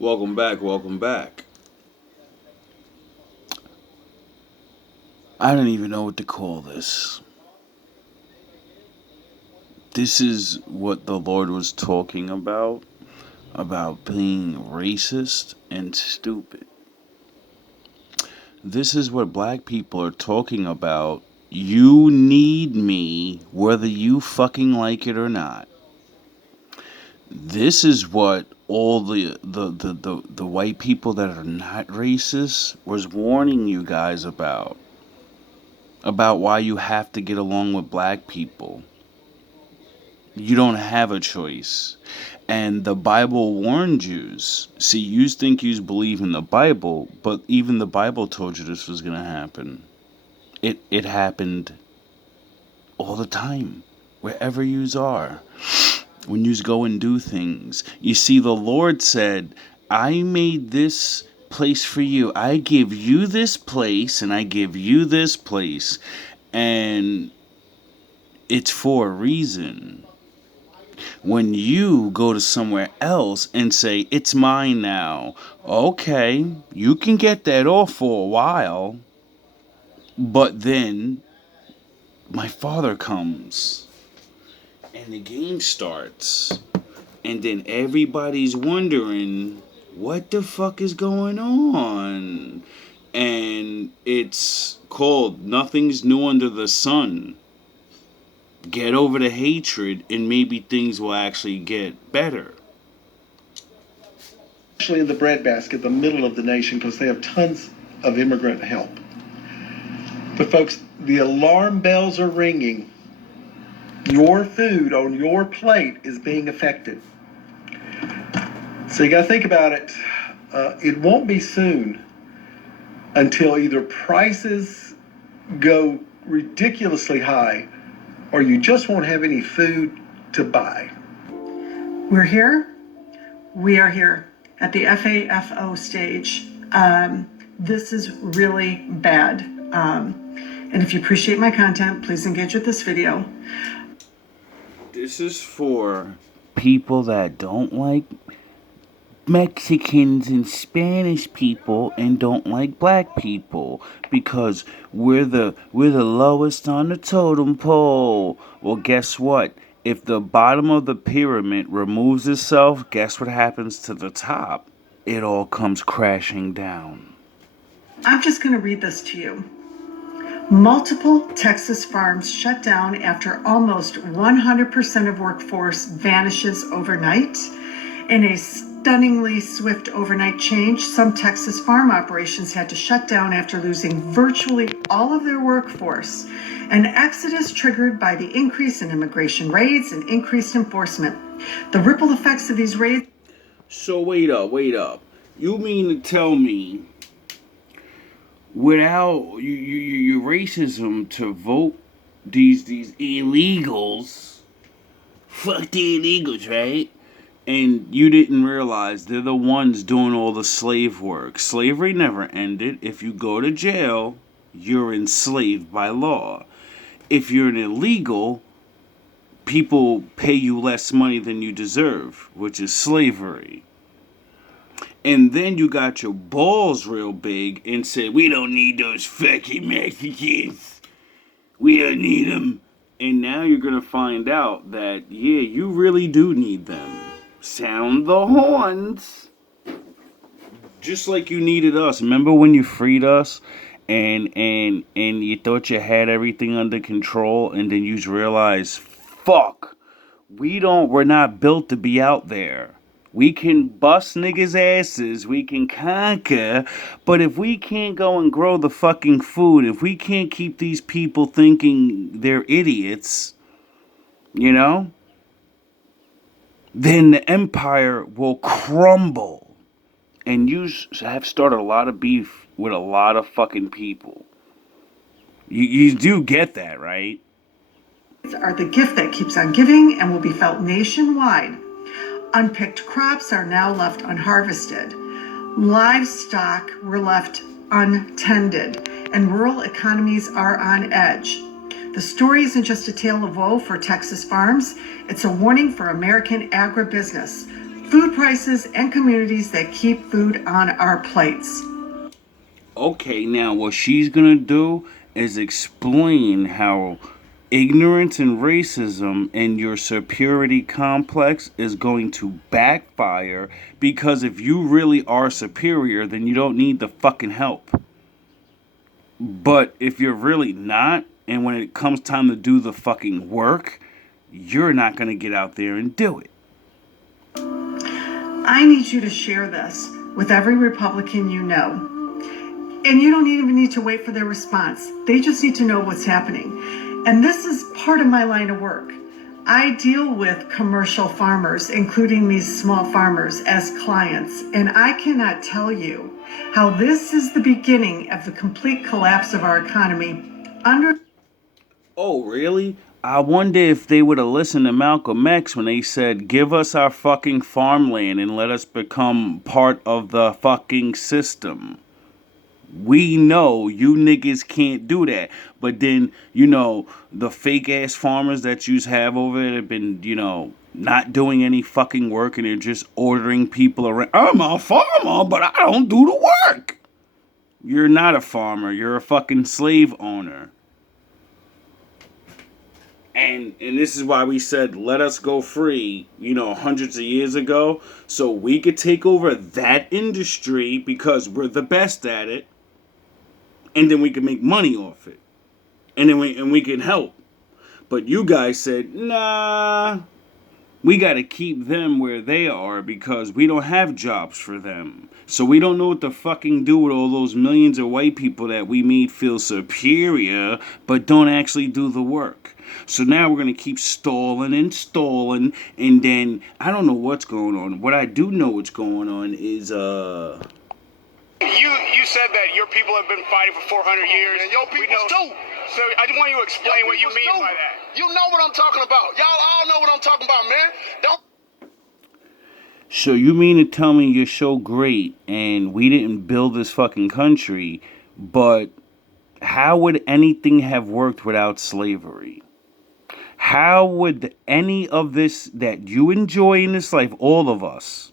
Welcome back, welcome back. I don't even know what to call this. This is what the Lord was talking about being racist and stupid. This is what black people are talking about. You need me whether you fucking like it or not. This is what all the white people that are not racist was warning you guys about why you have to get along with black people. You don't have a choice. And the Bible warned yous. See, yous think yous believe in the Bible, but even the Bible told you this was gonna happen. It happened all the time. Wherever yous are. When yous go and do things. You see, the Lord said, I made this place for you. I give you this place and I give you this place. And it's for a reason. When you go to somewhere else and say, it's mine now, okay, you can get that off for a while, but then my father comes and the game starts, and then everybody's wondering, what the fuck is going on? And it's called Nothing's New Under the Sun. Get over the hatred and maybe things will actually get better. Especially in the breadbasket, the middle of the nation, because they have tons of immigrant help. But folks, the alarm bells are ringing. Your food on your plate is being affected. So you got to think about it. It won't be soon until either prices go ridiculously high or you just won't have any food to buy. We're here. We are here at the FAFO stage. This is really bad. And if you appreciate my content, please engage with this video. This is for people that don't like Mexicans and Spanish people and don't like black people because we're the lowest on the totem pole. Well, guess what? If the bottom of the pyramid removes itself, guess what happens to the top? It all comes crashing down. I'm just going to read this to you. Multiple Texas farms shut down after almost 100% of workforce vanishes overnight. In a stunningly swift overnight change, some Texas farm operations had to shut down after losing virtually all of their workforce, an exodus triggered by the increase in immigration raids and increased enforcement. The ripple effects of these raids... So wait up. You mean to tell me without your racism to vote these illegals, fuck the illegals, right? And you didn't realize they're the ones doing all the slave work. Slavery never ended. If you go to jail, you're enslaved by law. If you're an illegal, people pay you less money than you deserve, which is slavery. And then you got your balls real big and said, we don't need those fucking Mexicans. We don't need them. And now you're going to find out that, yeah, you really do need them. Sound the horns. Just like you needed us. Remember when you freed us and you thought you had everything under control and then you realized, fuck, we're not built to be out there. We can bust niggas' asses, we can conquer, but if we can't go and grow the fucking food, if we can't keep these people thinking they're idiots, you know, then the empire will crumble. And you have started a lot of beef with a lot of fucking people. You do get that, right? are the gift that keeps on giving and will be felt nationwide. Unpicked crops are now left unharvested. Livestock were left untended, and rural economies are on edge. The story isn't just a tale of woe for Texas farms, it's a warning for American agribusiness. food prices, and communities that keep food on our plates. Okay, now what she's gonna do is explain how ignorance and racism and your superiority complex is going to backfire, because if you really are superior, then you don't need the fucking help. But if you're really not, and when it comes time to do the fucking work, you're not gonna get out there and do it. I need you to share this with every Republican you know. And you don't even need to wait for their response. They just need to know what's happening. And this is part of my line of work. I deal with commercial farmers, including these small farmers, as clients. And I cannot tell you how this is the beginning of the complete collapse of our economy under... Oh, really? I wonder if they would have listened to Malcolm X when they said, give us our fucking farmland and let us become part of the fucking system. We know you niggas can't do that. But then, the fake ass farmers that you have over there have been, not doing any fucking work, and they're just ordering people around. I'm a farmer, but I don't do the work. You're not a farmer. You're a fucking slave owner. And this is why we said, let us go free, hundreds of years ago, so we could take over that industry because we're the best at it. And then we can make money off it. And then we can help. But you guys said, nah, we got to keep them where they are because we don't have jobs for them. So we don't know what to fucking do with all those millions of white people that we made feel superior, but don't actually do the work. So now we're going to keep stalling, and then I don't know what's going on. What I do know what's going on is, You said that your people have been fighting for 400 years. And your people too. So I just want you to explain what you mean by that. You know what I'm talking about. Y'all all know what I'm talking about, man. Don't. So you mean to tell me you're so great and we didn't build this fucking country, but how would anything have worked without slavery? How would any of this that you enjoy in this life, all of us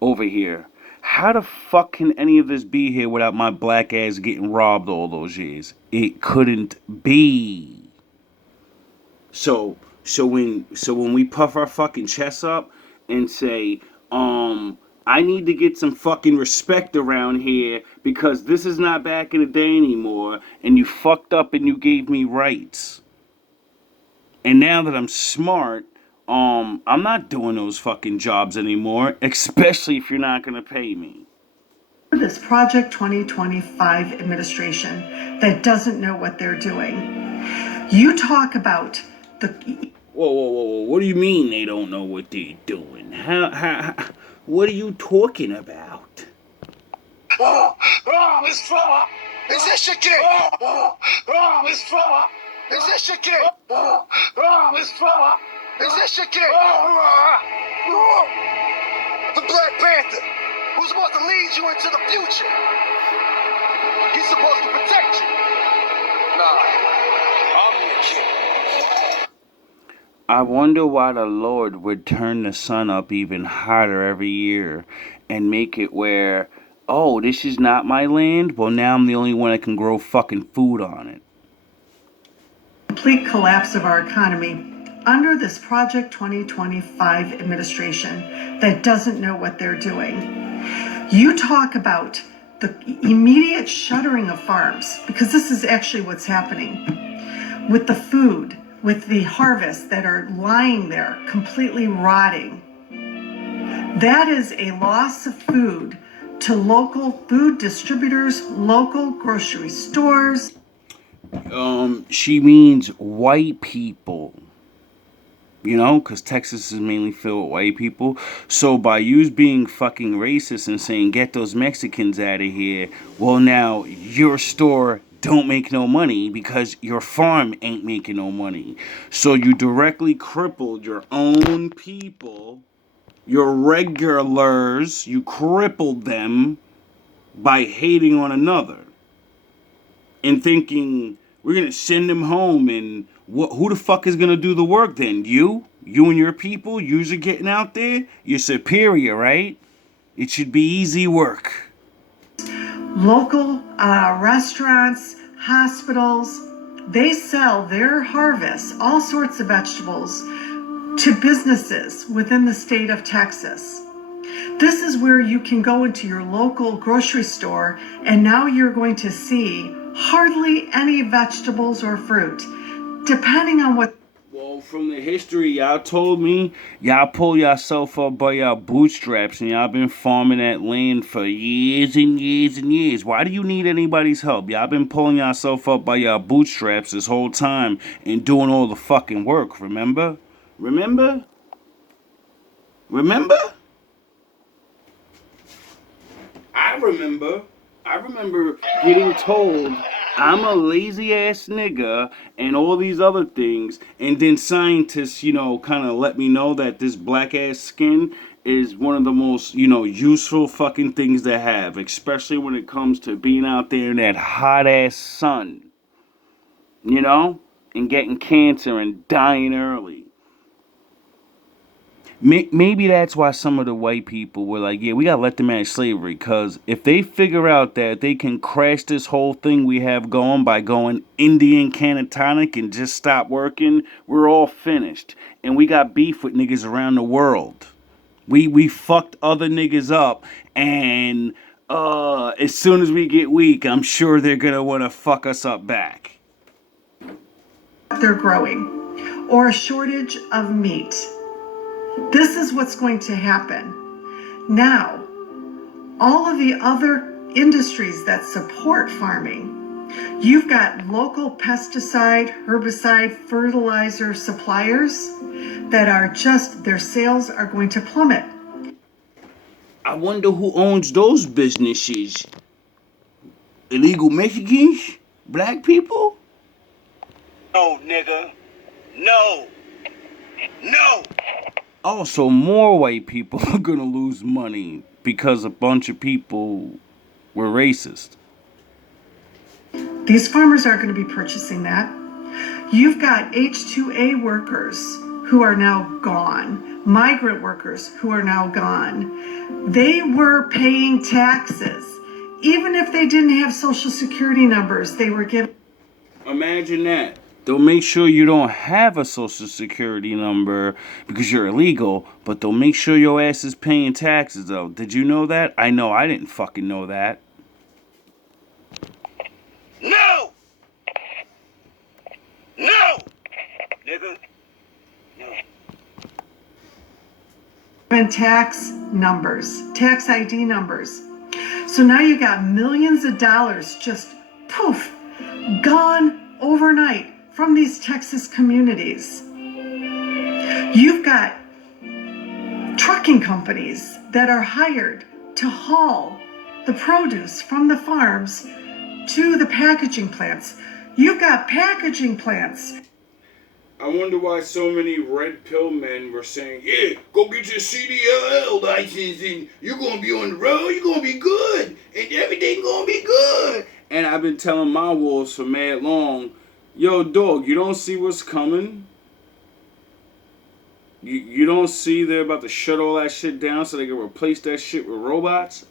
over here, how the fuck can any of this be here without my black ass getting robbed all those years? It couldn't be. So when we puff our fucking chests up and say, I need to get some fucking respect around here because this is not back in the day anymore, and you fucked up and you gave me rights. And now that I'm smart, I'm not doing those fucking jobs anymore, especially if you're not going to pay me. This Project 2025 administration that doesn't know what they're doing. You talk about the... Whoa. What do you mean they don't know what they're doing? How what are you talking about? It's far. Is this your kid? It's far. Is this your kid? It's far. Is this your kid? The Black Panther, who's supposed to lead you into the future. He's supposed to protect you. Nah, I'm your kid. I wonder why the Lord would turn the sun up even hotter every year and make it where, oh, this is not my land? Well, now I'm the only one that can grow fucking food on it. Complete collapse of our economy under this Project 2025 administration that doesn't know what they're doing. You talk about the immediate shuttering of farms, because this is actually what's happening with the food, with the harvests that are lying there completely rotting. That is a loss of food to local food distributors, local grocery stores. She means white people. Because Texas is mainly filled with white people. So by you being fucking racist and saying, get those Mexicans out of here, well, now your store don't make no money because your farm ain't making no money. So you directly crippled your own people, your regulars, you crippled them by hating on another and thinking we're going to send them home, and who the fuck is going to do the work then? You? You and your people, yous are getting out there, you're superior, right? It should be easy work. Local restaurants, hospitals, they sell their harvest, all sorts of vegetables, to businesses within the state of Texas. This is where you can go into your local grocery store, and now you're going to see hardly any vegetables or fruit, depending on what. Well, from the history y'all told me, y'all pull yourself up by y'all bootstraps and y'all been farming that land for years and years and years. Why do you need anybody's help? Y'all been pulling yourself up by y'all bootstraps this whole time and doing all the fucking work, remember? Remember? Remember? I remember getting told I'm a lazy ass nigga and all these other things, and then scientists, kind of let me know that this black ass skin is one of the most, useful fucking things to have, especially when it comes to being out there in that hot ass sun, and getting cancer and dying early. Maybe that's why some of the white people were like, yeah, we gotta let them manage slavery, because if they figure out that they can crash this whole thing we have going by going Indian catatonic and just stop working, we're all finished. And we got beef with niggas around the world. We fucked other niggas up, and as soon as we get weak, I'm sure they're gonna want to fuck us up back. They're growing, or a shortage of meat. This is what's going to happen. Now, all of the other industries that support farming, you've got local pesticide, herbicide, fertilizer suppliers that are just, their sales are going to plummet. I wonder who owns those businesses. Illegal Mexicans? Black people? No, nigga. No. No. Also, more white people are gonna lose money because a bunch of people were racist. These farmers aren't going to be purchasing that. You've got H-2A workers who are now gone, migrant workers who are now gone. They were paying taxes. Even if they didn't have social security numbers, they were given. Imagine that. They'll make sure you don't have a social security number because you're illegal, but they'll make sure your ass is paying taxes, though. Did you know that? I know I didn't fucking know that. No. No. Nigga. No. And tax numbers, tax ID numbers. So now you got millions of dollars just poof, gone overnight from these Texas communities. You've got trucking companies that are hired to haul the produce from the farms to the packaging plants. You've got packaging plants. I wonder why so many red pill men were saying, yeah, go get your CDL license and you're going to be on the road, you're going to be good, and everything going to be good. And I've been telling my wolves for mad long, yo, dog, you don't see what's coming? You don't see they're about to shut all that shit down so they can replace that shit with robots?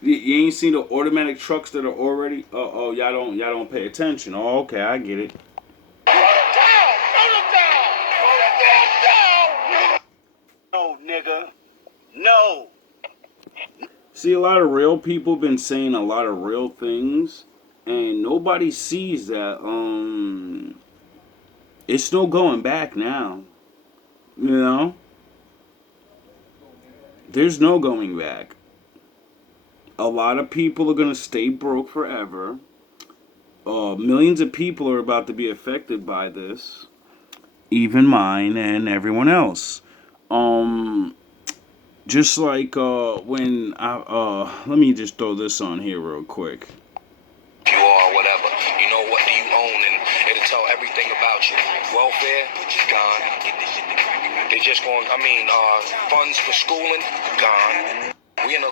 You ain't seen the automatic trucks that are already... y'all don't pay attention. Oh, okay, I get it. No, nigga. No. See, a lot of real people been saying a lot of real things, and nobody sees that, it's no going back now. There's no going back. A lot of people are gonna stay broke forever. Millions of people are about to be affected by this. Even mine and everyone else. Just like when let me just throw this on here real quick. You are whatever. You know what do you own, and it'll tell everything about you. Welfare, gone. They just going. Funds for schooling, gone. We in a.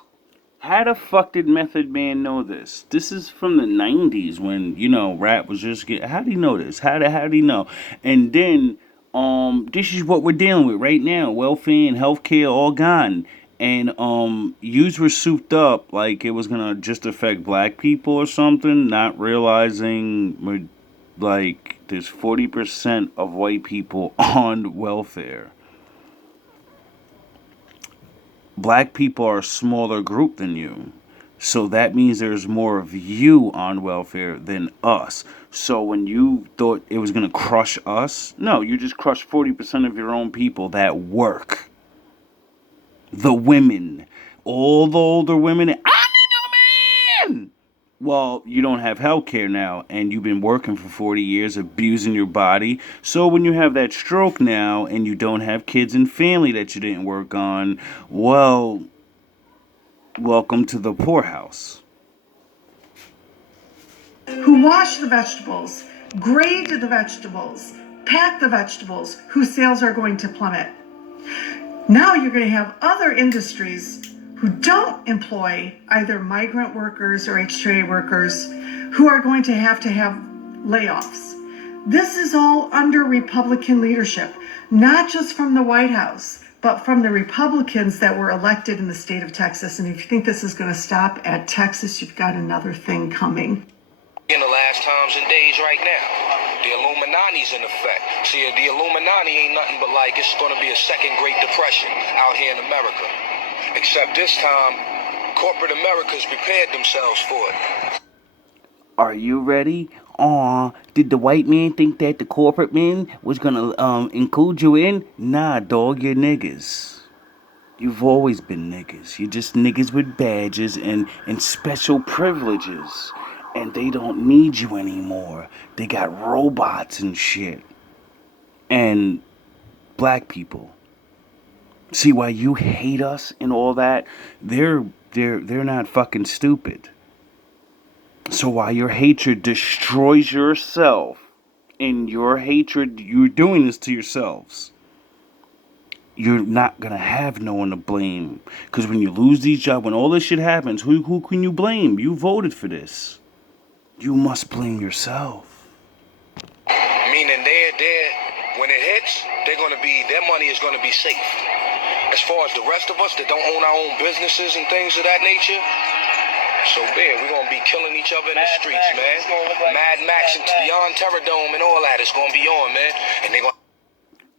How the fuck did Method Man know this? This is from the 90s when, rap was just how did he know this? How did he know? And then this is what we're dealing with right now. Welfare and healthcare all gone. And yous were souped up like it was gonna just affect black people or something, not realizing like there's 40% of white people on welfare. Black people are a smaller group than you. So that means there's more of you on welfare than us. So when you thought it was going to crush us, no, you just crushed 40% of your own people that work. The women, all the older women. I'm a man! Well, you don't have health care now, and you've been working for 40 years, abusing your body. So when you have that stroke now, and you don't have kids and family that you didn't work on, well, welcome to the poorhouse. Who wash the vegetables, grade the vegetables, pack the vegetables, whose sales are going to plummet. Now you're going to have other industries who don't employ either migrant workers or H2A workers who are going to have layoffs. This is all under Republican leadership, not just from the White House, but from the Republicans that were elected in the state of Texas. And if you think this is going to stop at Texas, you've got another thing coming. In the last times and days right now, the Illuminati's in effect. See, the Illuminati ain't nothing but like it's going to be a second Great Depression out here in America. Except this time, corporate America's prepared themselves for it. Are you ready? Aw, did the white man think that the corporate man was gonna include you in? Nah, dog, you're niggas. You've always been niggas. You're just niggas with badges and special privileges. And they don't need you anymore. They got robots and shit. And black people. See why you hate us and all that? They're not fucking stupid. So while your hatred destroys yourself, in your hatred, you're doing this to yourselves. You're not gonna have no one to blame. Because when you lose these jobs, when all this shit happens, who can you blame? You voted for this. You must blame yourself. Meaning when it hits, their money is gonna be safe. As far as the rest of us that don't own our own businesses and things of that nature, so we're gonna be killing each other in the streets, man. Mad Max and Beyond Terradome and all that is gonna be on, man. And they gonna.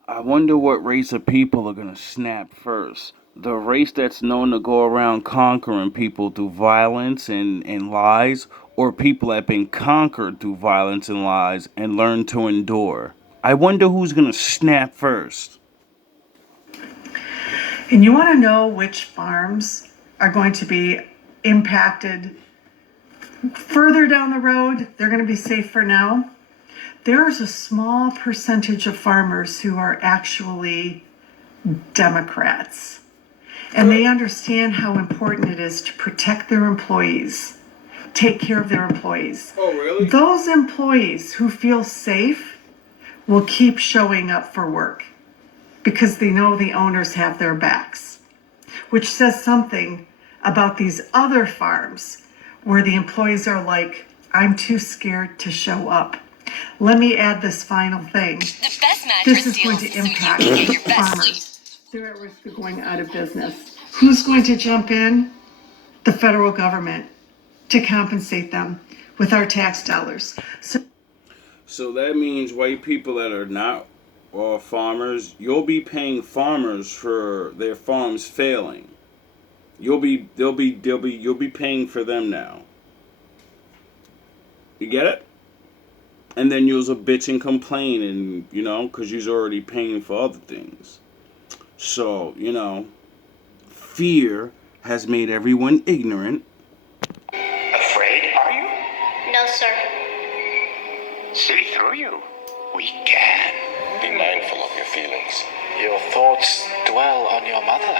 I wonder what race of people are gonna snap first. The race that's known to go around conquering people through violence and lies, or people that have been conquered through violence and lies and learn to endure. I wonder who's gonna snap first. And you want to know which farms are going to be impacted further down the road? They're going to be safe for now. There's a small percentage of farmers who are actually Democrats. And they understand how important it is to protect their employees, take care of their employees. Oh, really? Those employees who feel safe will keep showing up for work because they know the owners have their backs, which says something about these other farms where the employees are like, I'm too scared to show up. Let me add this final thing. The best mattress This is going to deals so you impact can get your best farmers. They're at risk of going out of business. Who's going to jump in? The federal government to compensate them with our tax dollars. So that means white people that are not farmers, you'll be paying farmers for their farms failing. You'll be paying for them now. You get it? And then you'll a bitch and complain, and because you're already paying for other things. So fear has made everyone ignorant. Afraid, are you? No, sir. See through you. We can. Be mindful of your feelings. Your thoughts dwell on your mother.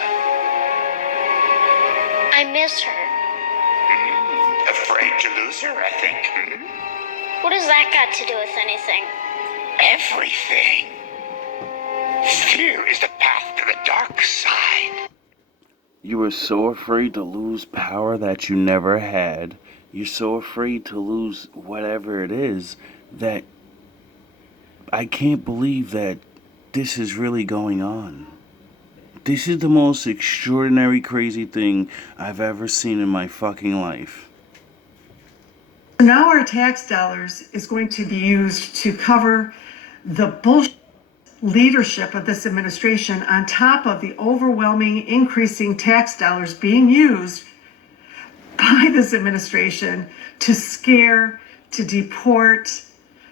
I miss her. Afraid to lose her, I think. What has that got to do with anything? Everything. Fear is the path to the dark side. You were so afraid to lose power that you never had. You're so afraid to lose whatever it is that I can't believe that this is really going on. This is the most extraordinary, crazy thing I've ever seen in my fucking life. Now our tax dollars is going to be used to cover the bullshit leadership of this administration, on top of the overwhelming increasing tax dollars being used by this administration to scare, to deport,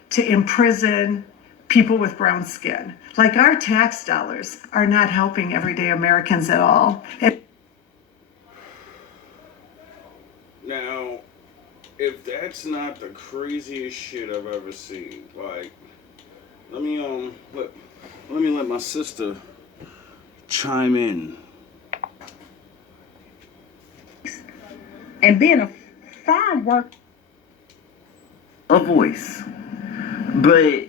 to imprison people with brown skin. Like, our tax dollars are not helping everyday Americans at all. Now, if that's not the craziest shit I've ever seen, like, let me let my sister chime in. And being a farm worker, a voice, but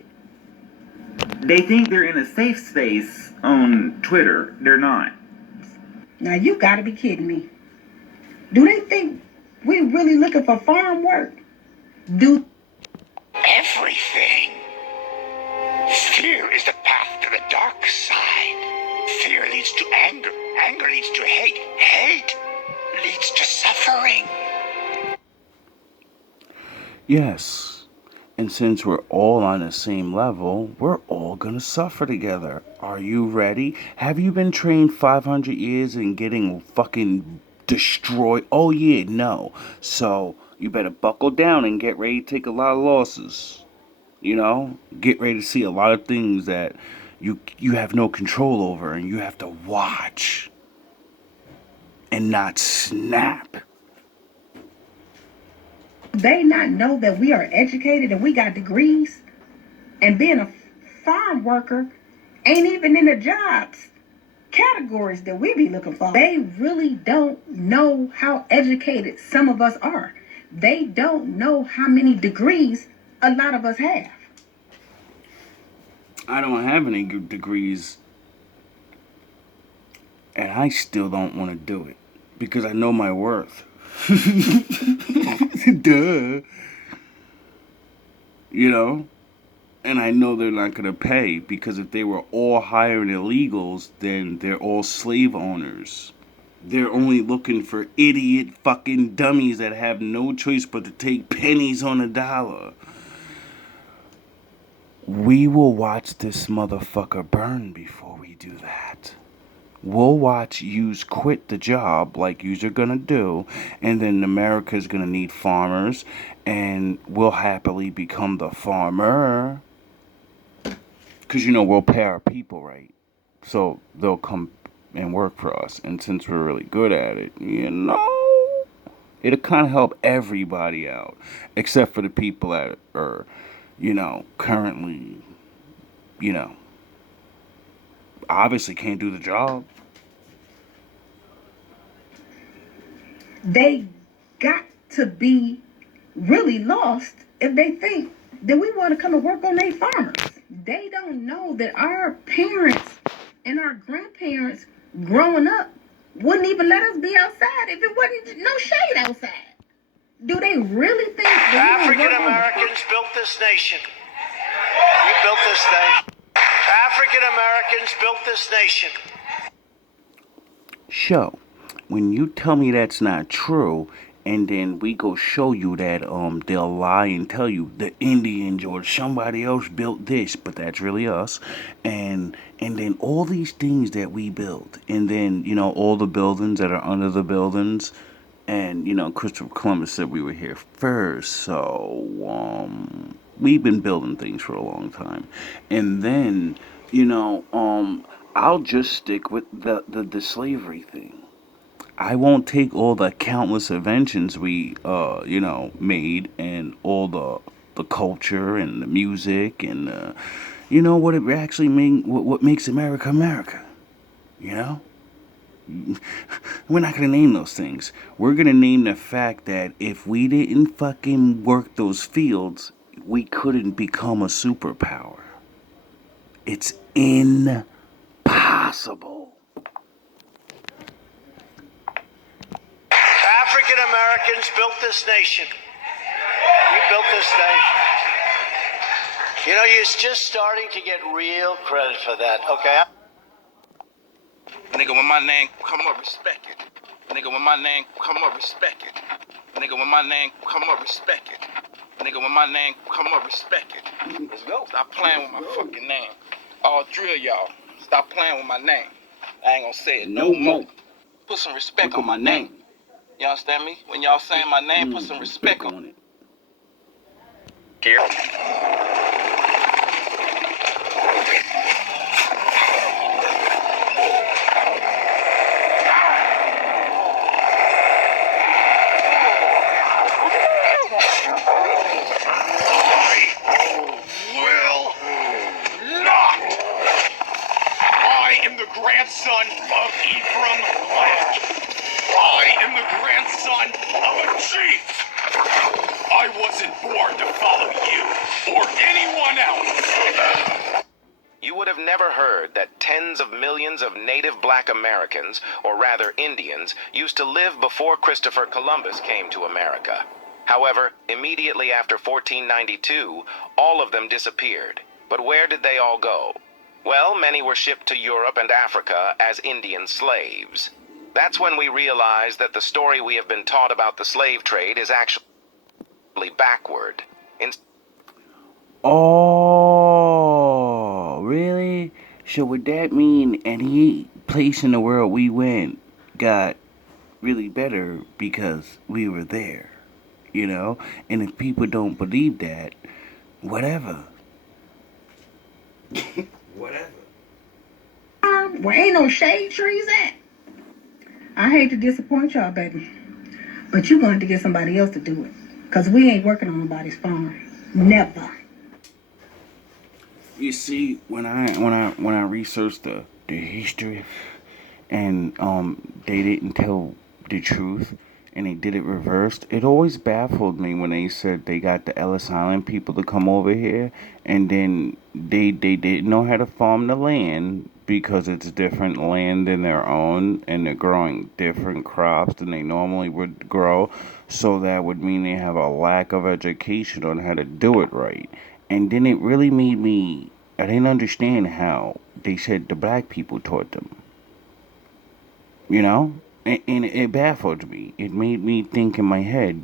they think they're in a safe space on Twitter. They're not. now you gotta be kidding me. Do they think we really looking for farm work? Do Everything. Fear is the path to the dark side. Fear leads to anger. Anger leads to hate. Hate leads to suffering. Yes. And since we're all on the same level, we're all gonna suffer together. Are you ready? Have you been trained 500 years in getting fucking destroyed? Oh yeah, no. So you better buckle down and get ready to take a lot of losses. You know? Get ready to see a lot of things that you have no control over, and you have to watch and not snap. they not know that we are educated and we got degrees? And being a farm worker ain't even in the jobs categories that we be looking for. They really don't know how educated some of us are. They don't know how many degrees a lot of us have. I don't have any degrees, and I still don't want to do it because I know my worth. Duh. You know? And I know they're not going to pay, because if they were all hiring illegals, then they're all slave owners. They're only looking for idiot fucking dummies that have no choice but to take pennies on a dollar. We will watch this motherfucker burn before we do that. We'll watch yous quit the job like yous are gonna do, and then America's gonna need farmers, and we'll happily become the farmer. Because, you know, we'll pay our people, right? So they'll come and work for us. And since we're really good at it, you know, it'll kind of help everybody out. Except for the people that are, you know, currently, you know, obviously can't do the job. They got to be really lost if they think that we want to come and work on their farmers. They don't know that our parents and our grandparents growing up wouldn't even let us be outside if it wasn't no shade outside. Do they really think that African Americans built this nation. We built this nation. African Americans built this nation. So, when you tell me that's not true, and then we go show you that they'll lie and tell you the Indians or somebody else built this, but that's really us, and then all these things that we built, and then, you know, all the buildings that are under the buildings, and, you know, Christopher Columbus said we were here first, so we've been building things for a long time. And then, you know, I'll just stick with the slavery thing. I won't take all the countless inventions we, you know, made, and all the culture and the music and, you know, what it actually what makes America America, you know? We're not going to name those things. We're going to name the fact that if we didn't fucking work those fields, we couldn't become a superpower. It's impossible. African Americans built this nation. We built this nation. You know, you're just starting to get real credit for that, okay? Nigga, when my name come up, respect it. Nigga, when my name come up, respect it. Nigga, when my name come up, respect it. Nigga, when my name come up, respect it. Let's go. Stop playing with my fucking name. All three of y'all, stop playing with my name. I ain't gonna say it no more. Put some respect on my name. You understand me? When y'all saying my name, put some respect on it. Here. Grandson of Ephraim Black. I am the grandson of a chief. I wasn't born to follow you or anyone else. You would have never heard that tens of millions of native black Americans, or rather Indians, used to live before Christopher Columbus came to America. However, immediately after 1492, all of them disappeared. But where did they all go? Well, many were shipped to Europe and Africa as Indian slaves. That's when we realized that the story we have been taught about the slave trade is actually backward. Oh, really? So would that mean any place in the world we went got really better because we were there? You know? And if people don't believe that, whatever. Whatever. Where ain't no shade trees at? I hate to disappoint y'all, baby, but you're going to get somebody else to do it, because we ain't working on nobody's farm. Never. You see, when I researched the history, and they didn't tell the truth, and they did it reversed, it always baffled me when they said they got the Ellis Island people to come over here, and then they didn't know how to farm the land because it's different land than their own, and they're growing different crops than they normally would grow, so that would mean they have a lack of education on how to do it right. And then it really made me, I didn't understand how they said the black people taught them. You know? And it baffled me. It made me think in my head,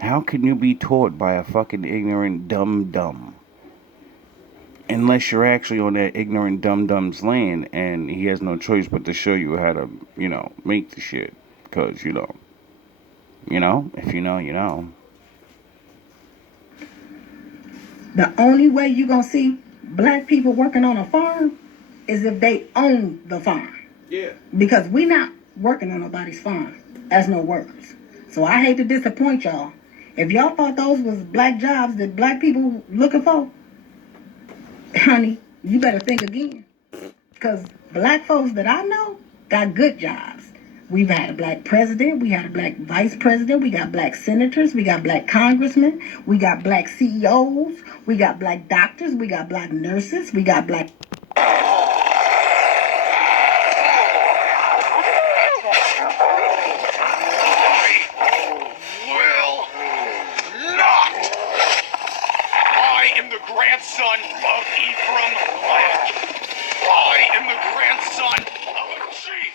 how can you be taught by a fucking ignorant dumb? Unless you're actually on that ignorant dum's land and he has no choice but to show you how to, make the shit. Because, if you know, you know. The only way you going to see black people working on a farm is if they own the farm. Yeah. Because we not working on nobody's farm as no workers. So I hate to disappoint y'all. If y'all thought those was black jobs that black people looking for, honey, you better think again. Because black folks that I know got good jobs. We've had a black president, we had a black vice president, we got black senators, we got black congressmen, we got black CEOs, we got black doctors, we got black nurses, we got black... Grandson of Ephraim Black. I am the grandson of a chief.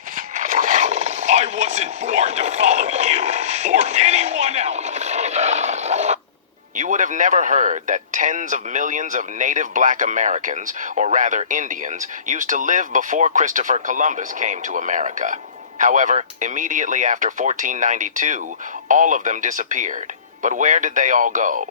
I wasn't born to follow you or anyone else. You would have never heard that tens of millions of native black Americans, or rather Indians, used to live before Christopher Columbus came to America. However, immediately after 1492, all of them disappeared. But where did they all go?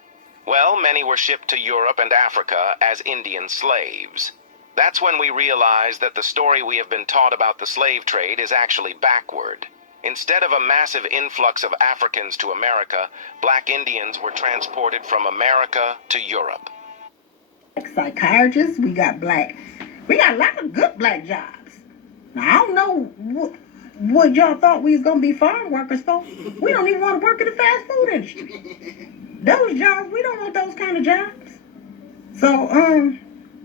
Well, many were shipped to Europe and Africa as Indian slaves. That's when we realized that the story we have been taught about the slave trade is actually backward. Instead of a massive influx of Africans to America, black Indians were transported from America to Europe. Psychiatrists, we got a lot of good black jobs. Now, I don't know what y'all thought we was going to be farm workers for. We don't even want to work in the fast food industry. Those jobs, we don't want those kind of jobs. So,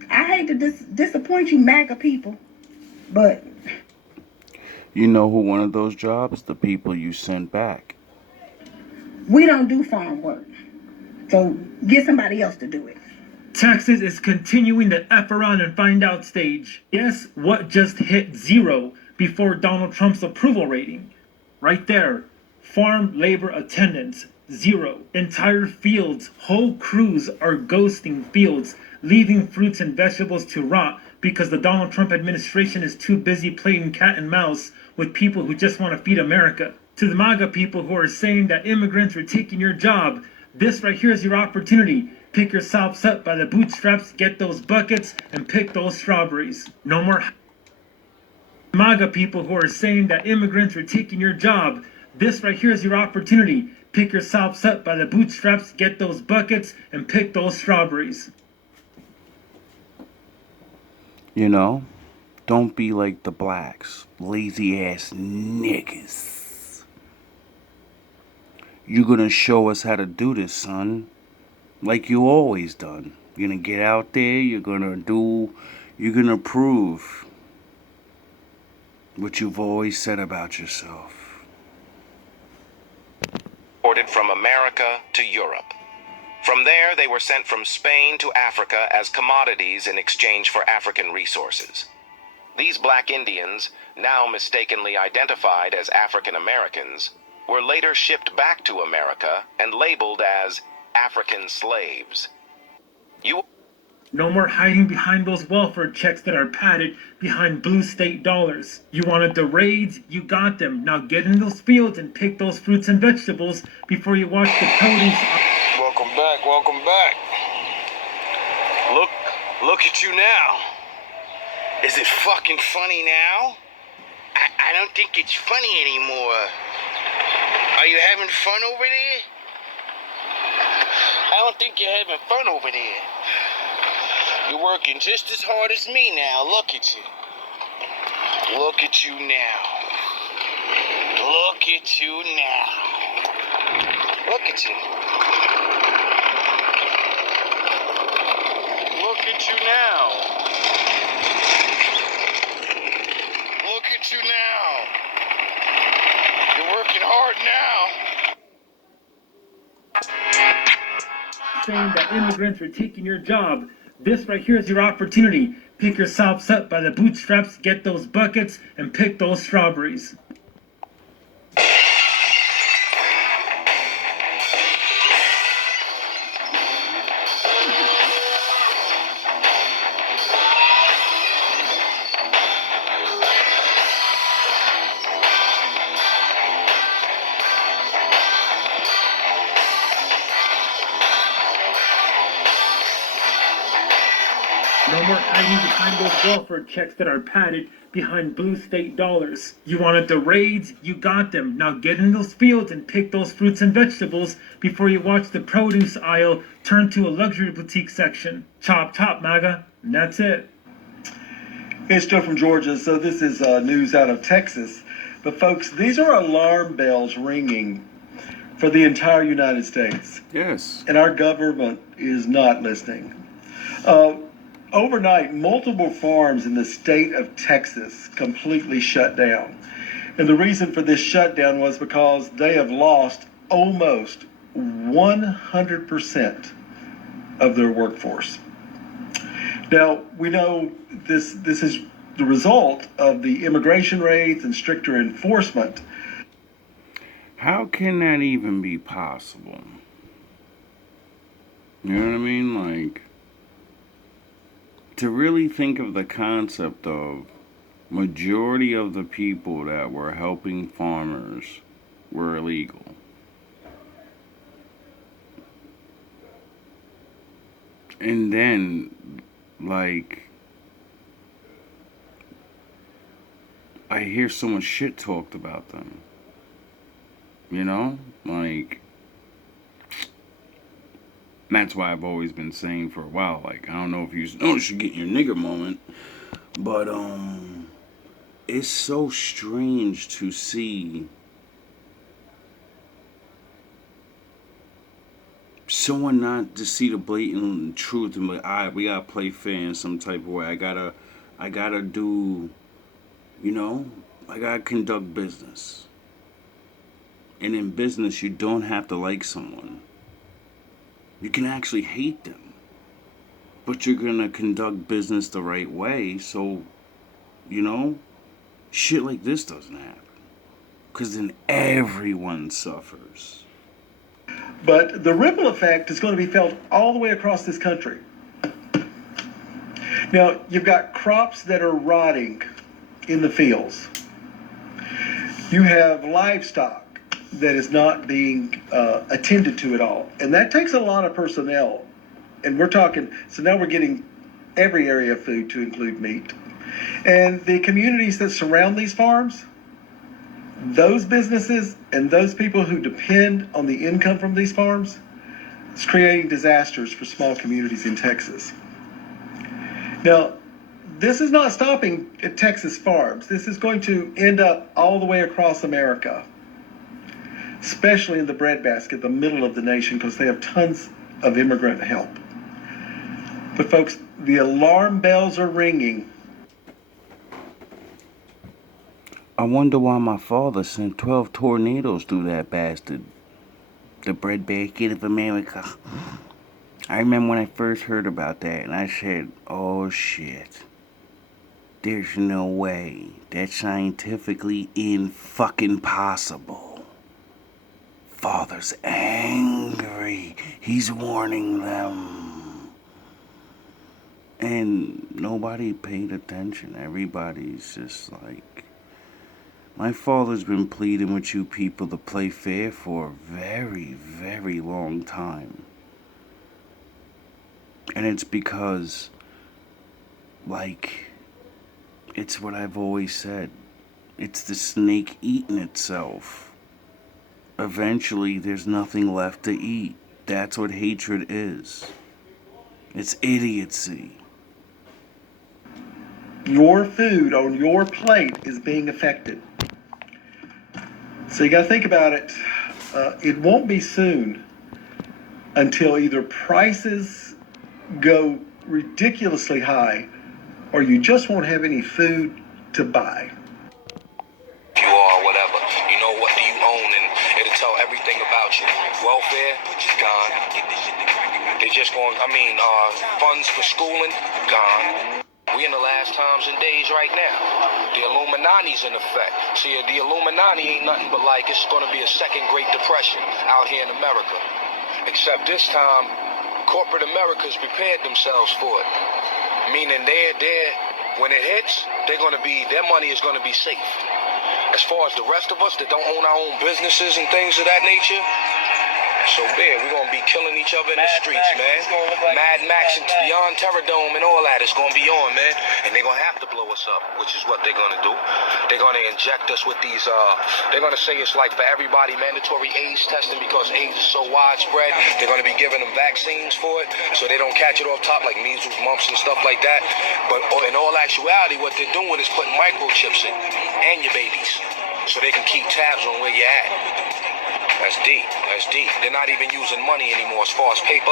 I hate to disappoint you MAGA people, but... You know who one of those jobs? The people you sent back. We don't do farm work. So, get somebody else to do it. Texas is continuing the F around and find out stage. Guess what just hit zero before Donald Trump's approval rating? Right there. Farm labor attendance, zero. Entire fields, whole crews are ghosting fields, leaving fruits and vegetables to rot because the Donald Trump administration is too busy playing cat and mouse with people who just want to feed America. To the MAGA people who are saying that immigrants are taking your job, this right here is your opportunity. Pick yourselves up by the bootstraps, get those buckets, and pick those strawberries. No more MAGA people who are saying that immigrants are taking your job. This right here is your opportunity. Pick yourselves up by the bootstraps, get those buckets, and pick those strawberries. You know, don't be like the blacks, lazy ass niggas. You're gonna show us how to do this, son. Like you always done. You're gonna get out there, you're gonna prove what you've always said about yourself. Imported from America to Europe. From there, they were sent from Spain to Africa as commodities in exchange for African resources. These black Indians, now mistakenly identified as African Americans, were later shipped back to America and labeled as African slaves. No more hiding behind those welfare checks that are padded behind blue state dollars. You wanted the raids, you got them. Now get in those fields and pick those fruits and vegetables before you watch the produce. Welcome back, welcome back. Look at you now. Is it fucking funny now? I don't think it's funny anymore. Are you having fun over there? I don't think you're having fun over there. You're working just as hard as me now. Look at you. Look at you now. Look at you now. Look at you. Look at you now. Look at you now. You're working hard now. Saying that immigrants are taking your job. This right here is your opportunity. Pick yourselves up by the bootstraps, get those buckets, and pick those strawberries. No more hiding behind those welfare checks that are padded behind blue state dollars. You wanted the raids, you got them. Now get in those fields and pick those fruits and vegetables before you watch the produce aisle turn to a luxury boutique section. Chop top, MAGA. And that's it. It's Joe from Georgia, so this is news out of Texas. But folks, these are alarm bells ringing for the entire United States. Yes. And our government is not listening. Overnight, multiple farms in the state of Texas completely shut down. And the reason for this shutdown was because they have lost almost 100% of their workforce. Now, we know this is the result of the immigration raids and stricter enforcement. How can that even be possible? You know what I mean? Like, to really think of the concept of majority of the people that were helping farmers were illegal. And then, like, I hear so much shit talked about them. You know? Like, that's why I've always been saying for a while, like, I don't know if you should get your nigger moment, but, it's so strange to see someone not to see the blatant truth and be like, alright, we gotta play fair in some type of way. I gotta do, you know, I gotta conduct business. And in business, you don't have to like someone. You can actually hate them. but you're gonna conduct business the right way, so, you know, shit like this doesn't happen. Because then everyone suffers. But the ripple effect is going to be felt all the way across this country. Now, you've got crops that are rotting in the fields. You have livestock that is not being attended to at all. And that takes a lot of personnel. And we're talking, so now we're getting every area of food to include meat. And the communities that surround these farms, those businesses and those people who depend on the income from these farms, it's creating disasters for small communities in Texas. Now, this is not stopping at Texas farms. This is going to end up all the way across America, especially in the breadbasket, the middle of the nation, because they have tons of immigrant help. But folks, the alarm bells are ringing. I wonder why my father sent 12 tornadoes through that bastard. The breadbasket of America. I remember when I first heard about that, and I said, oh shit. There's no way. That's scientifically in-fucking possible. Father's angry. He's warning them. And nobody paid attention. Everybody's just like... My father's been pleading with you people to play fair for a very, very long time. And it's because, like, it's what I've always said. It's the snake eating itself. Eventually, there's nothing left to eat. That's what hatred is. It's idiocy. Your food on your plate is being affected. So you got to think about it. It won't be soon until either prices go ridiculously high or you just won't have any food to buy. You are whatever. You know what do you own, and it'll tell everything about you. Welfare, gone. They're just going, funds for schooling, gone. We in the last times and days right now. The Illuminati's in effect. See, the Illuminati ain't nothing but like it's going to be a second Great Depression out here in America. Except this time, corporate America's prepared themselves for it. Meaning when it hits, their money is going to be safe. As far as the rest of us that don't own our own businesses and things of that nature, so bad, we're going to be killing each other in the streets, man. Mad Max and Beyond Terror Dome and all that is going to be on, man. And they're going to have to blow us up, which is what they're going to do. They're going to inject us with these, they're going to say it's like for everybody mandatory AIDS testing because AIDS is so widespread. They're going to be giving them vaccines for it so they don't catch it off top like measles, mumps, and stuff like that. But in all actuality, what they're doing is putting microchips in and your babies so they can keep tabs on where you're at. That's deep. That's deep. They're not even using money anymore as far as paper.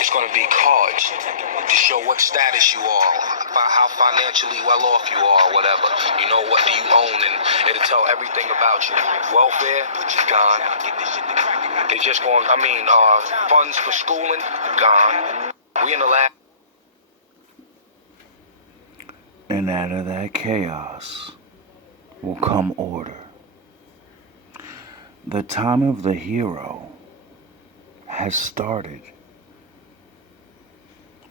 It's going to be cards to show what status you are, how financially well off you are, or whatever. You know, what do you own, and it'll tell everything about you. Welfare, gone. They're just going, funds for schooling, gone. We in the last... And out of that chaos will come order. The time of the hero has started.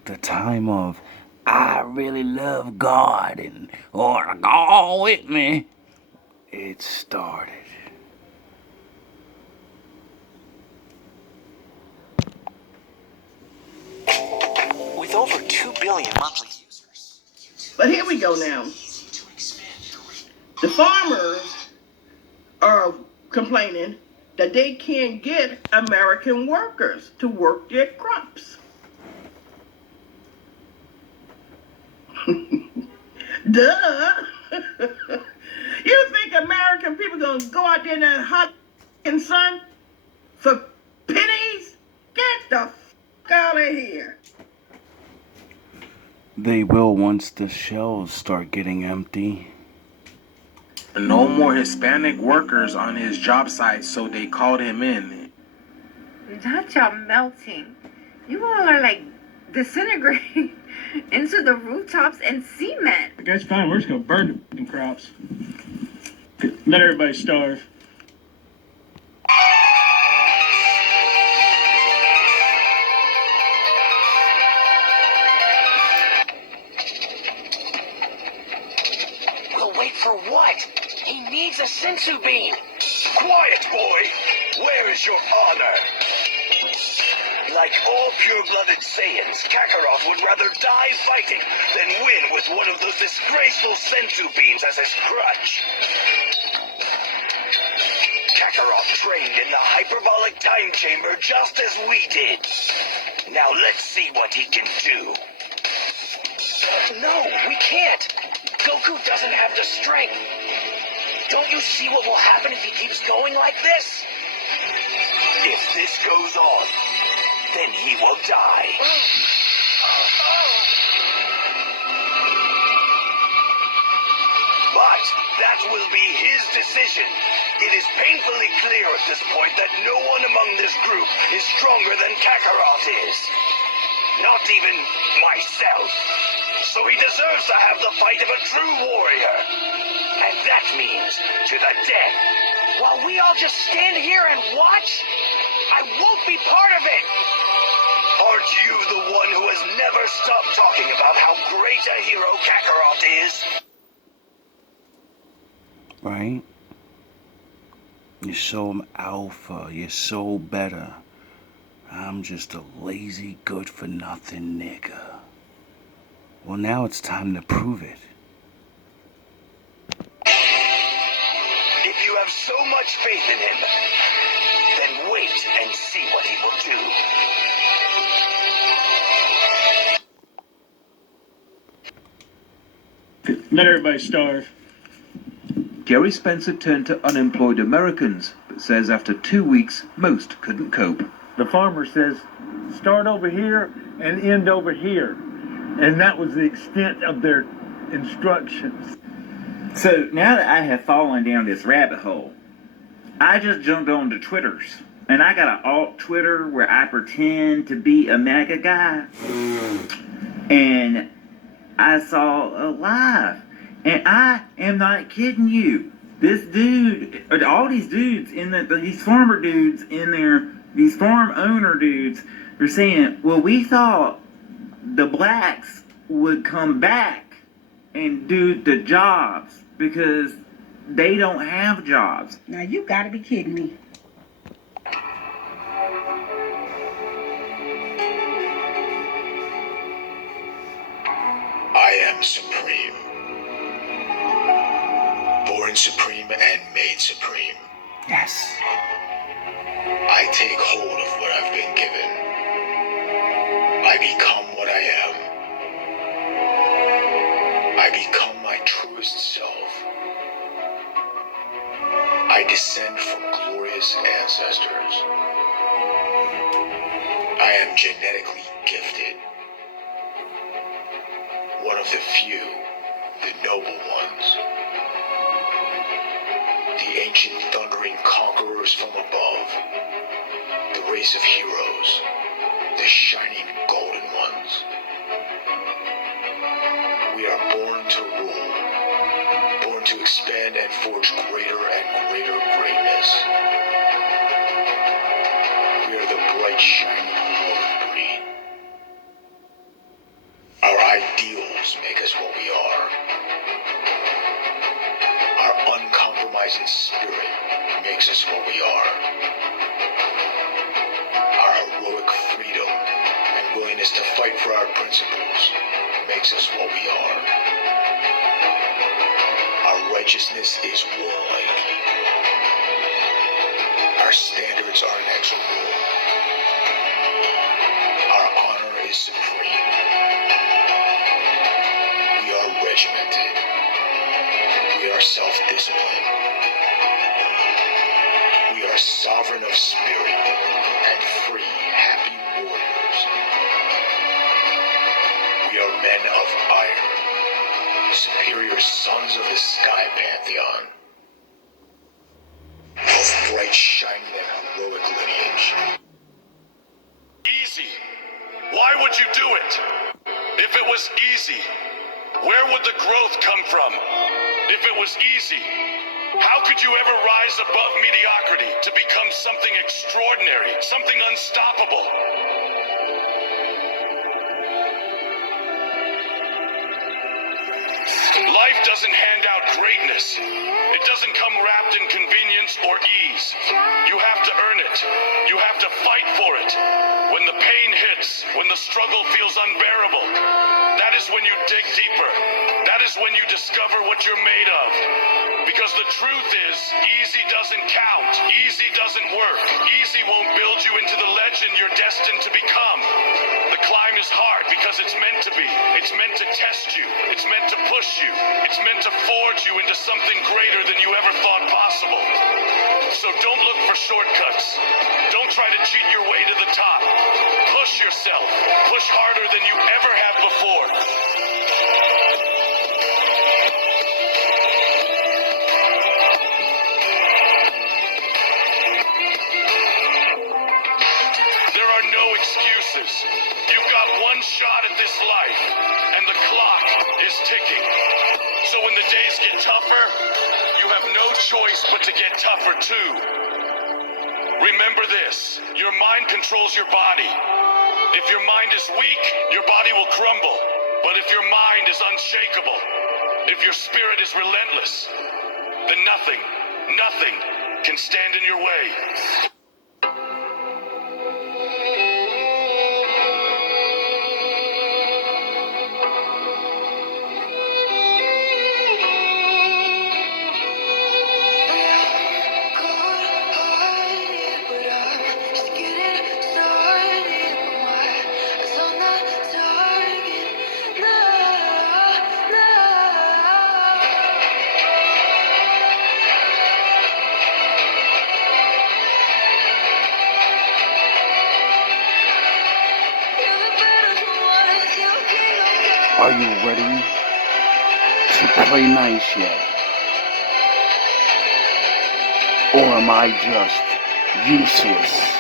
The time of, I really love God, and or go with me. It started. With over 2 billion monthly users. But here we go now. The farmers are complaining that they can't get American workers to work their crops. Duh. You think American people gonna go out there in that hot sun for pennies? Get the fuck out of here. They will once the shelves start getting empty. No more Hispanic workers on his job site, so they called him in. Not y'all melting. You all are like disintegrate into the rooftops and cement. That's fine. We're just gonna burn the f***ing crops. Let everybody starve. We'll wait for what? He needs a sensu bean. Quiet, boy. Where is your honor? Like all pure-blooded Saiyans, Kakarot would rather die fighting than win with one of those disgraceful sensu beans as his crutch. Kakarot trained in the hyperbolic time chamber just as we did. Now let's see what he can do. No, we can't. Goku doesn't have the strength. Don't you see what will happen if he keeps going like this? If this goes on, then he will die. But that will be his decision. It is painfully clear at this point that no one among this group is stronger than Kakarot is. Not even myself. So he deserves to have the fight of a true warrior. And that means to the death. While we all just stand here and watch? I won't be part of it! Aren't you the one who has never stopped talking about how great a hero Kakarot is? Right? You're so alpha. You're so better. I'm just a lazy, good-for-nothing nigga. Well, now it's time to prove it. If you have so much faith in him, then wait and see what he will do. Let everybody starve. Jerry Spencer turned to unemployed Americans, but says after 2 weeks, most couldn't cope. The farmer says, start over here and end over here. And that was the extent of their instructions. So now that I have fallen down this rabbit hole, I just jumped onto Twitters. And I got an alt Twitter where I pretend to be a MAGA guy. And I saw a live. And I am not kidding you. This dude, all these dudes, these farmer dudes in there, these farm owner dudes, they're saying, well, we thought the blacks would come back and do the jobs because they don't have jobs. Now you gotta be kidding me. I am supreme. Born supreme and made supreme. Yes. I take hold of what I've been given. I become what I am. I become my truest self. I descend from glorious ancestors. I am genetically gifted. One of the few, the noble ones. The ancient thundering conquerors from above. The race of heroes. The shining golden ones. We are born to rule. Born to expand and forge greater and greater greatness. We are the bright shining heroic breed. Our ideals make us what we are. Our uncompromising spirit makes us what we are. Our heroic freedom and willingness to fight for our principles makes us what we are. Our righteousness is warlike. Our standards are inexorable. Our honor is supreme. We are regimented. We are self-disciplined. We are sovereign of spirit and free, happy warriors. We are men of iron, superior sons of the sky pantheon, of bright, shining, and heroic lineage. Easy. Why would you do it? from? If it was easy, how could you ever rise above mediocrity to become something extraordinary, something unstoppable? Life doesn't hand out greatness. It doesn't come wrapped in convenience or ease. You have to earn it. You have to fight for it. When the pain hits, when the struggle feels unbearable, that is when you dig deeper. That is when you discover what you're made of. Because the truth is, easy doesn't count. Easy doesn't work. Easy won't build you into the legend you're destined to become. The climb is hard because it's meant to be. It's meant to test you. It's meant to push you. It's meant to forge you into something greater than you ever thought possible. So don't look for shortcuts. Don't try to cheat your way to the top. Push yourself. Push harder than you ever have before. There are no excuses. You've got one shot at this life, and the clock is ticking. So when the days get tougher, you have no choice but to get tougher too. Remember this, your mind controls your body. If your mind is weak, your body will crumble. But if your mind is unshakable, if your spirit is relentless, then nothing can stand in your way. Are you ready to play nice yet? Or am I just useless?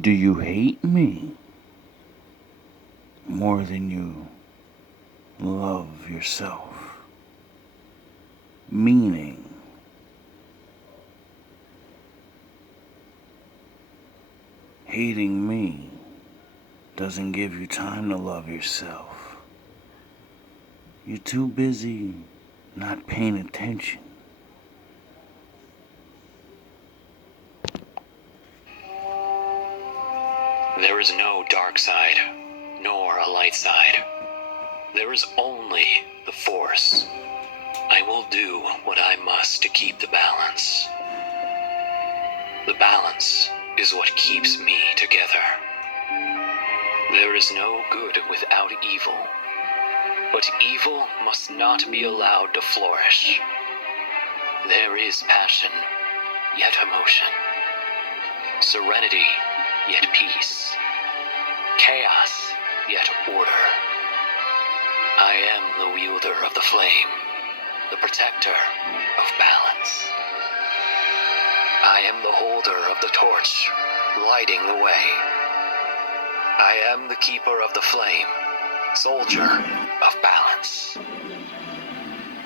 Do you hate me more than you love yourself? Meaning, hating me doesn't give you time to love yourself. You're too busy not paying attention. There is no dark side, nor a light side. There is only the Force. I will do what I must to keep the balance. The balance is what keeps me together. There is no good without evil, but evil must not be allowed to flourish. There is passion, yet emotion. Serenity, yet peace. Chaos, yet order. I am the wielder of the flame, the protector of balance. I am the holder of the torch, lighting the way. I am the keeper of the flame, soldier of balance.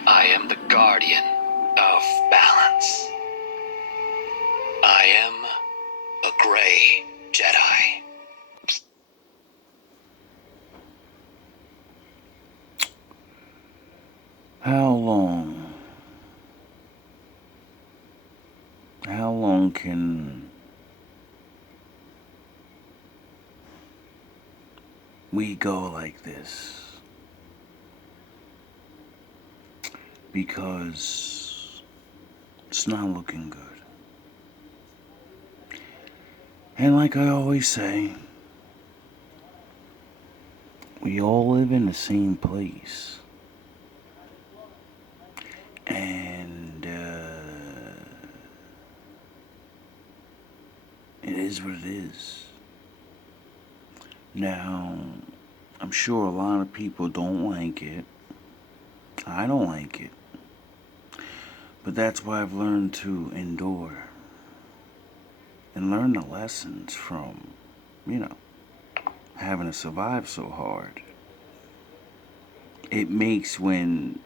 I am the guardian of balance. I am a gray Jedi. How long? How long can we go like this? Because it's not looking good. And like I always say, we all live in the same place. And it is what it is. Now, I'm sure a lot of people don't like it. I don't like it. But that's why I've learned to endure. And learn the lessons from, having to survive so hard. It makes when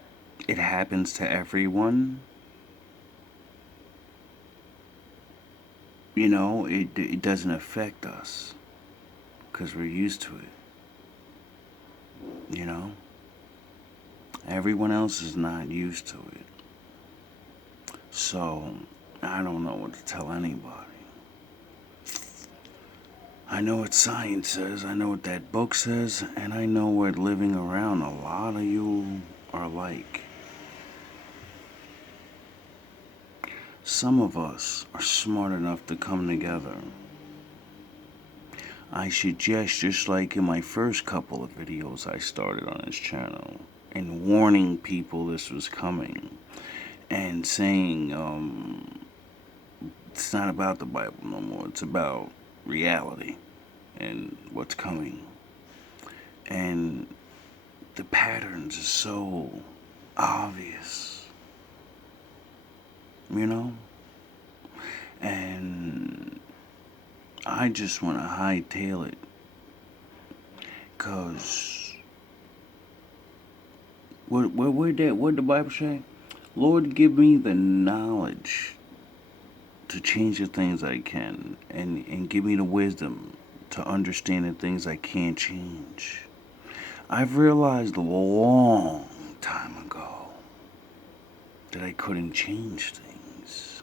it happens to everyone, it doesn't affect us. Because we're used to it. Everyone else is not used to it. So, I don't know what to tell anybody. I know what science says, I know what that book says, and I know what living around a lot of you are like. Some of us are smart enough to come together. I suggest, just like in my first couple of videos I started on this channel, and warning people this was coming, and saying it's not about the Bible no more, it's about reality and what's coming. And the patterns are so obvious, and I just want to hightail it, cause what the Bible say? Lord, give me the knowledge to change the things I can, and give me the wisdom to understand the things I can't change. I've realized a long time ago that I couldn't change things.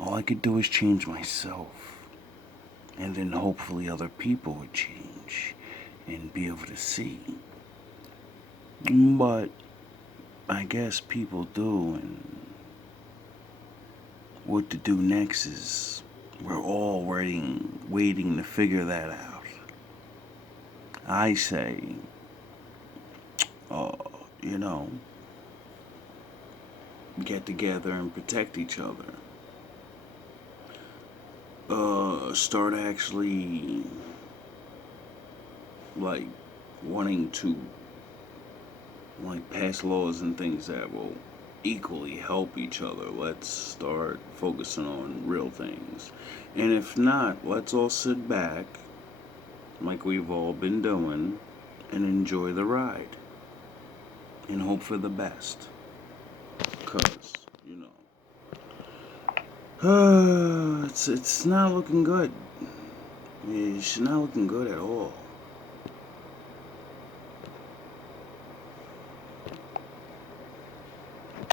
All I could do is change myself. And then hopefully other people would change and be able to see. But I guess people do, and what to do next is we're all waiting to figure that out. I say, get together and protect each other. Start actually, wanting to, pass laws and things that will equally help each other. Let's start focusing on real things. And if not, let's all sit back, like we've all been doing, and enjoy the ride. And hope for the best. Because, it's not looking good. It's not looking good at all.